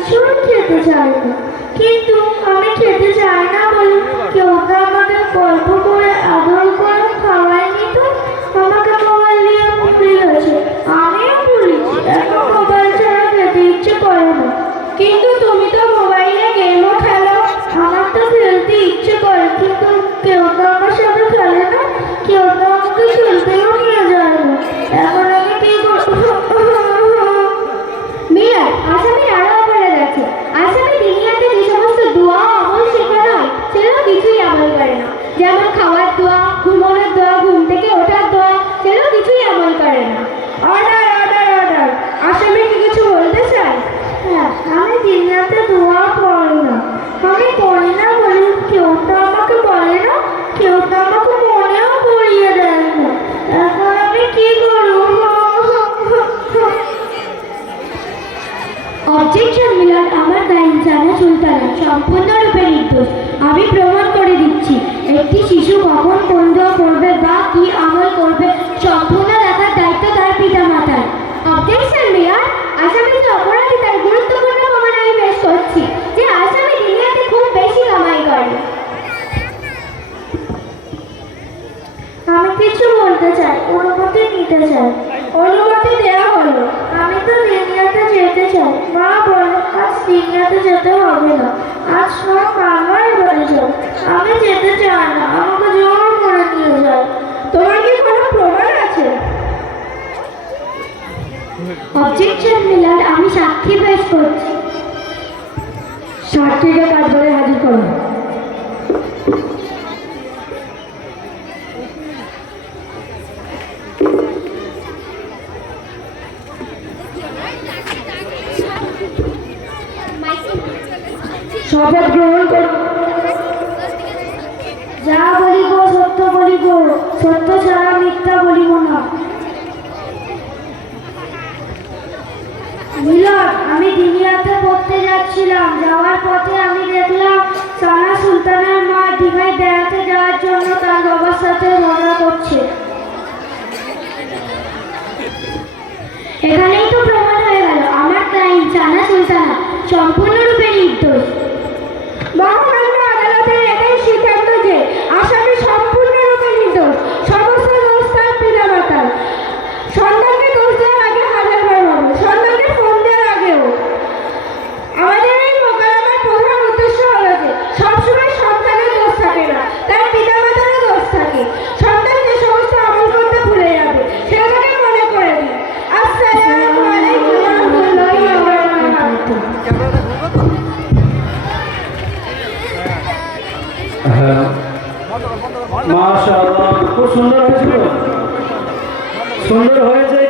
কিছুই খেতে চাই না, কিন্তু আমি খেতে চাই না বলে কেউ তো আমাকে গল্প করে আদর করে খাওয়ায়নি। তো আমাকে মোবাইল নিয়ে দিয়েছে, আমিও বলেছি এখন মোবাইল ছাড়া খেতে ইচ্ছে করে না। কিন্তু তুমি তো মোবাইলে গেমও খেলো। আমার তো খেলতে ইচ্ছে করে, কিন্তু কেউ তো আমার সাথে খেলে না, কেউ তো আমাকে খেলতেও নিয়ে যায় না। এখন আমি কি করবো? মিয়া, আসামি আরো বলে গেছে, আসামি দুনিয়াতে যে সমস্ত দোয়া আমল শেখানো হয় সেগুলো কিছুই আমল করে না। যেমন খাওয়ার দোয়া, ঘুমানোর দোয়া, ঘুম থেকে ওঠার দোয়া, সেগুলো কিছুই আমল করে না। অর্ডার অর্ডার অর্ডার, আসামি কি কিছু বলতে চাই? হ্যাঁ, আমি দুনিয়াতে দোয়া পড়ি না। আমি পড়ি না বলে কেউ তো আমাকে বলে না, কেউ তো আমাকে মনেও করিয়ে দেয় না। এখন আমি কি করবো? অবজেকশন মিলার, আমার ক্লায়েন্ট জানা সুলতানা সম্পূর্ণরূপে নির্দোষ। আমি প্রমাণ করে দিচ্ছি, একটি শিশু কখন কোন দোয়া করবে বা কি আমল করবে সম্পূর্ণ দেখার দায়িত্ব তার পিতা মাতার। অবজেকশন মিলার, আসামি যে অপরাধী তার গুরুত্বপূর্ণ প্রমাণ আমি পেশ করছি যে আসামি দুনিয়াতে খুব বেশি কামাই করে। আমি কিছু বলতে চাই, অনুমতি নিতে চাই। অনুমতি দেওয়া হলো। আমি তো দুনিয়াতে যেতে চাই। মা বলে আজ দুনিয়াতে যেতে হবে না, আজ সব আমার বাড়ি যাও। আমি যেতে চাই না, আমাকে জোর করে নিয়ে যাও। তোমার কি কোনো প্রমাণ আছে? অবজেকশন মিলার, আমি সাক্ষী পেশ করছি। সাক্ষীকে কাঠগড়ায় হাজির করো। শপথ গ্রহণ করো। যা বলিব সত্য বলিব, সত্য ছাড়া মিথ্যা বলিব না। মিলন, আমি দুনিয়াতে পড়তে যাচ্ছিলাম। যাওয়ার পথে আমি দেখলাম সানা সুলতানের মা দীঘায় বেড়াতে যাওয়ার জন্য তার বাবার সাথে ঝগড়া করছে। এখানেই তো প্রমাণ হয়ে গেল আমার ক্লায়েন্ট সানা সুলতানা সম্পূর্ণরূপে নির্দোষ। মহামান্য আদালতের এটাই সিদ্ধান্ত যে আসামি সম্পূর্ণরূপে নির্দোষ। সমস্ত দোষ তার পিতামাতার। সন্তানকে দোষ দেওয়ার আগে হাজারবার ভাবো, সন্তানকে ফোন দেওয়ার আগেও। আমাদের এই মোকাবেলার প্রধান উদ্দেশ্য হলো যে সবসময় সন্তানের দোষ থাকে না, তার পিতামাতারও দোষ থাকে। সন্তান যে সমস্ত আমল করতে ভুলে যাবে সেটাকে মনে করে দিন। আসসালামু আলাইকুম ওয়া রাহমাতুল্লাহি ওয়া বারাকাতুহু। হ্যাঁ, মাশাআল্লাহ, খুব সুন্দর হয়েছিল, সুন্দর হয়েছে।